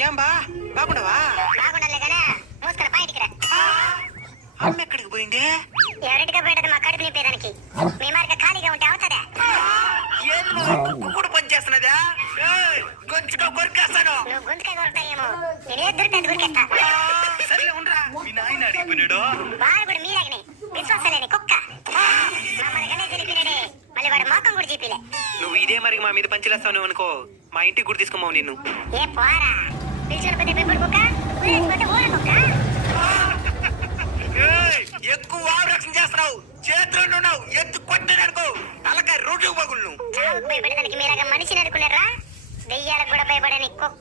ఏం బా బాగుండవా? బాగుండలే కదా, మూసుకొని బయటికి రా. అమ్మ ఎక్కడికి పోయింది? ఎవరింటిగా పోయేది మా కడుపు నింపేదానికి. మీ మార్గ ఖాళీగా ఉంటే అవుతుందా? కూడా పని చేస్తున్నదా? గొంతుగా కొరికేస్తాను. నువ్వు గొంతుకాయ కొరుకుతాయేమో, నేనే దొరికితే కొరికేస్తా. సర్లే ఉండరా. మీ నాయన అడిగిపోయినాడు. వాడు కూడా మీలాగనే విశ్వాసం లేని కుక్క. మమ్మల్ని గణేష్ తెలిపినాడే, మళ్ళీ వాడు మోకం కూడా చూపిలే. నువ్వు ఇదే మరి మా మీద పంచిలేస్తావు అనుకో, మా ఇంటికి గుడి తీసుకోమావు నిన్ను. ఏ పోరా, పిలిచిన పెద్ద పెంపుడు కుక్క, ఊరేసిపోతే ఊర కుక్క. ఎక్కువ ఆవరక్షణ చేస్తున్నావు, చేతుల్లో ఉన్నావు, ఎత్తు కొట్టిననుకో తలకాయ రోడ్డు పగుళ్ళు. చావుకు భయపడేదానికి మీలాగా మనిషిని అనుకున్నారా? దెయ్యాలకు కూడా భయపడని కుక్క.